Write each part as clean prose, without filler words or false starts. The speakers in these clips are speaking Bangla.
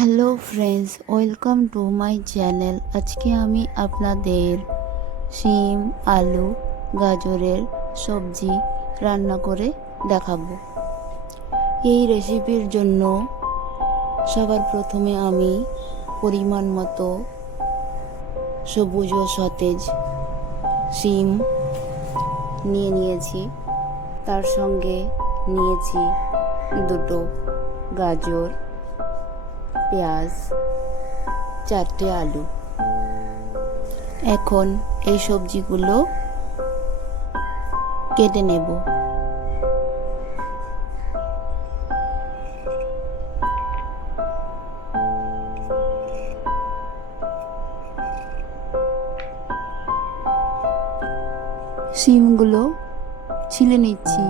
Hello friends, welcome to my channel. আজকে আমি আপনাদের শিম, আলু, গাজরের সবজি রান্না করে দেখাবো। এই রেসিপির জন্য সবার প্রথমে আমি পরিমাণ মতো সবুজ ও সতেজ শিম নিয়ে নিয়েছি। তার সঙ্গে নিয়েছি দুটো গাজর, পেঁয়াজ, 4টে আলু। এখন এই সবজিগুলো কেটে নেব। শিমগুলো ছিলে নিচ্ছি।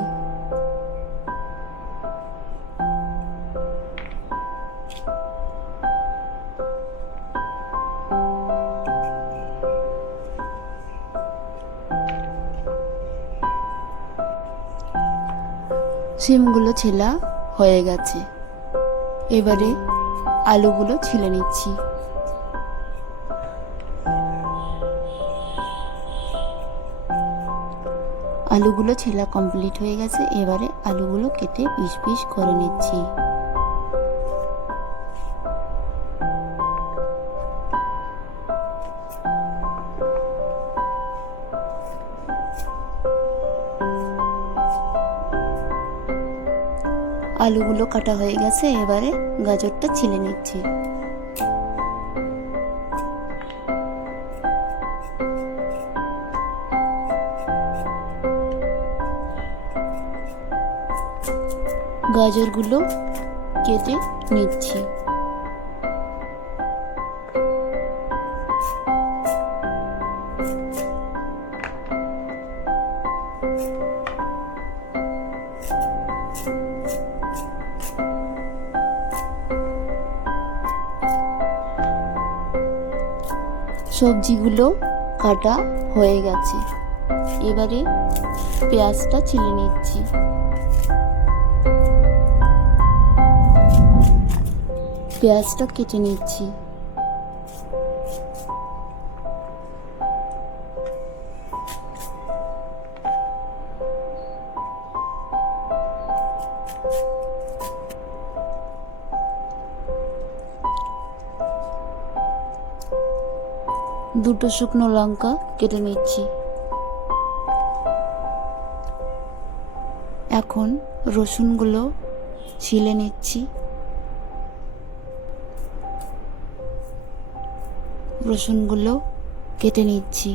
শিমগুলো ছেলা হয়ে গেছে। এবারে আলুগুলো ছিলে নিচ্ছি। আলুগুলো ছেলা কমপ্লিট হয়ে গেছে। এবারে আলুগুলো কেটে পিস পিস করে নিচ্ছি। আলুগুলো কাটা হয়ে গেছে। এবারে গাজরটা ছিলে নিচ্ছি। গাজরগুলো কেটে নিচ্ছি। সবজিগুলো কাটা হয়ে গেছে। এবারে পেঁয়াজটা ছিলে নিচ্ছি। পেঁয়াজটা কেটে নিচ্ছি। দুটো শুকনো লঙ্কা কেটে নিচ্ছি। এখন রসুনগুলো ছিলে নিচ্ছি। রসুনগুলো কেটে নিচ্ছি।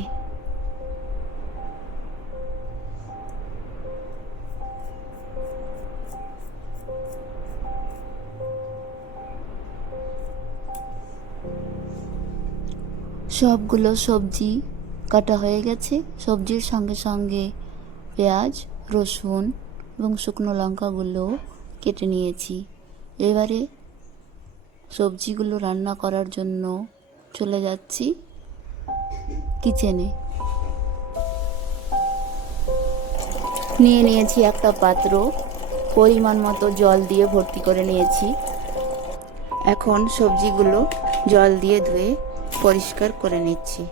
সবগুলো সবজি কাটা হয়ে গেছে। সবজির সঙ্গে সঙ্গে পেঁয়াজ, রসুন এবং শুকনো লঙ্কাগুলো কেটে নিয়েছি। এবারে সবজিগুলো রান্না করার জন্য চলে যাচ্ছি কিচেনে। নিয়ে নিয়েছি একটা পাত্র, পরিমাণ মতো জল দিয়ে ভর্তি করে নিয়েছি। এখন সবজিগুলো জল দিয়ে ধুয়ে পরিষ্কার করে নিচ্ছি।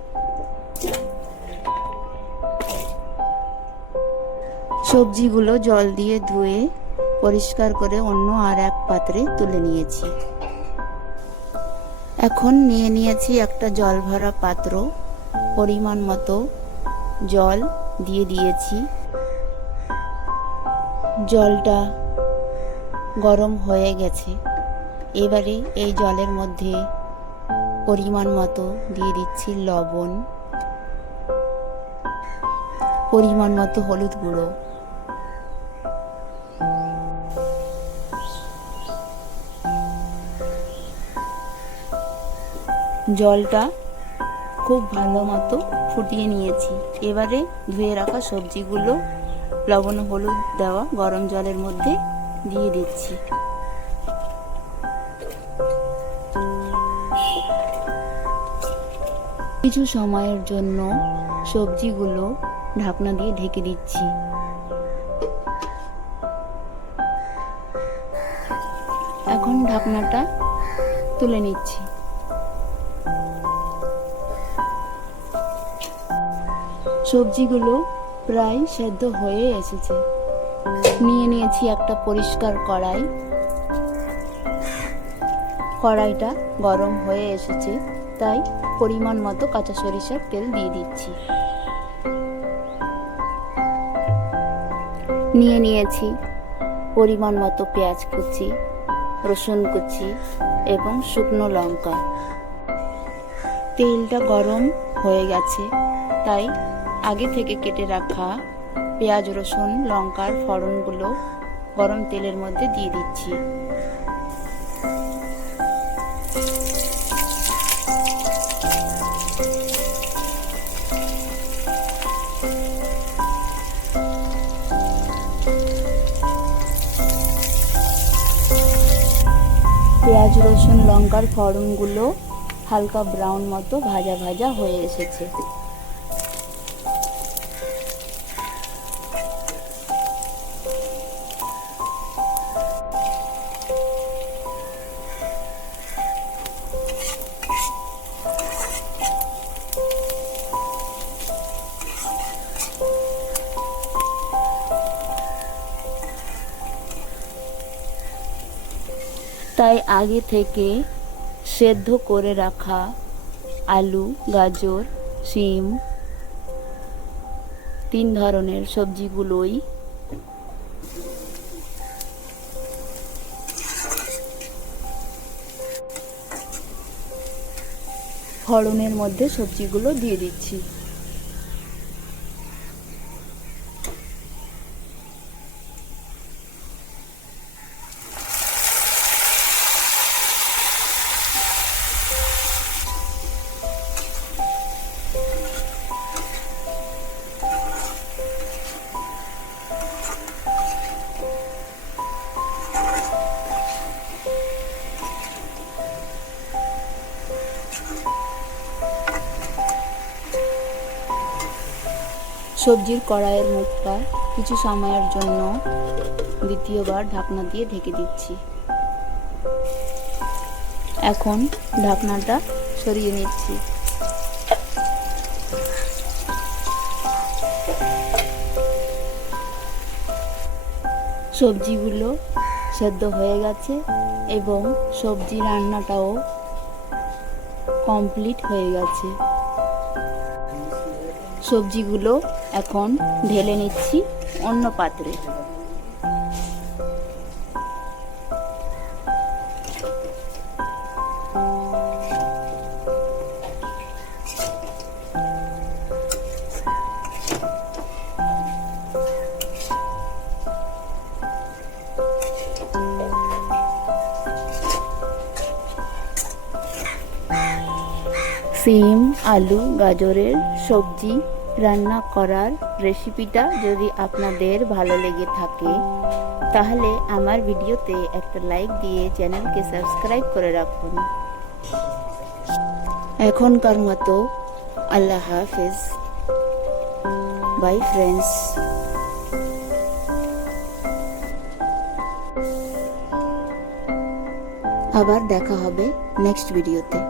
সবজিগুলো জল দিয়ে ধুয়ে পরিষ্কার করে অন্য আর এক পাত্রে তুলে নিয়েছি। এখন নিয়ে নিয়েছি একটা জল ভরা পাত্র, পরিমাণ মতো জল দিয়ে দিয়েছি। জলটা গরম হয়ে গেছে। এবারে এই জলের মধ্যে পরিমাণ মতো দিয়ে দিচ্ছি লবণ, পরিমাণ মতো হলুদ গুঁড়ো, জলটা খুব ভালো মতো ফুটিয়ে নিয়েছি। এবারে ধুয়ে রাখা সবজিগুলো লবণ হলুদ দেওয়া গরম জলের মধ্যে দিয়ে দিচ্ছি। কিছু সময়ের জন্য সবজিগুলো ঢাকনা দিয়ে ঢেকে দিচ্ছি। এখন ঢাকনাটা তুলে নিচ্ছি। সবজিগুলো প্রায় সেদ্ধ হয়ে এসেছে। নিয়ে নিয়েছি একটা পরিষ্কার কড়াই। কড়াইটা গরম হয়ে এসেছে, তাই পরিমাণ মতো কাঁচা সরিষার তেল দিয়ে দিচ্ছি। নিয়ে নিয়েছি পরিমাণ মতো পেঁয়াজ কুচি, রসুন কুচি এবং শুকনো লঙ্কা। তেলটা গরম হয়ে গেছে, তাই আগে থেকে কেটে রাখা পেঁয়াজ, রসুন, লঙ্কার ফোড়নগুলো গরম তেলের মধ্যে দিয়ে দিচ্ছি। পেঁয়াজ, রসুন, লঙ্কার ফোড়নগুলো হালকা ব্রাউন মতো ভাজা ভাজা হয়ে এসেছে। তাই আগে থেকে সেদ্ধ করে রাখা আলু, গাজর, শিম, 3 ধরনের সবজিগুলোই ফোড়নের মধ্যে সবজিগুলো দিয়ে দিচ্ছি। সবজির কড়াইয়ের মুখটা কিছু সময়ের জন্য দ্বিতীয়বার ঢাকনা দিয়ে ঢেকে দিচ্ছি। এখন ঢাকনাটা সরিয়ে নিচ্ছি। সবজিগুলো সেদ্ধ হয়ে গেছে এবং সবজি রান্নাটাও কমপ্লিট হয়ে গেছে। সবজিগুলো এখন ঢেলে নিচ্ছি অন্য পাত্রে। সিম, আলু, গাজরের সবজি রান্না করার রেসিপিটা যদি আপনাদের ভালো লেগে থাকে তাহলে আমার ভিডিওতে একটা লাইক দিয়ে চ্যানেলকে সাবস্ক্রাইব করে রাখুন। এখনকার মতো আল্লাহ হাফেজ। By friends. আবার দেখা হবে নেক্সট ভিডিওতে।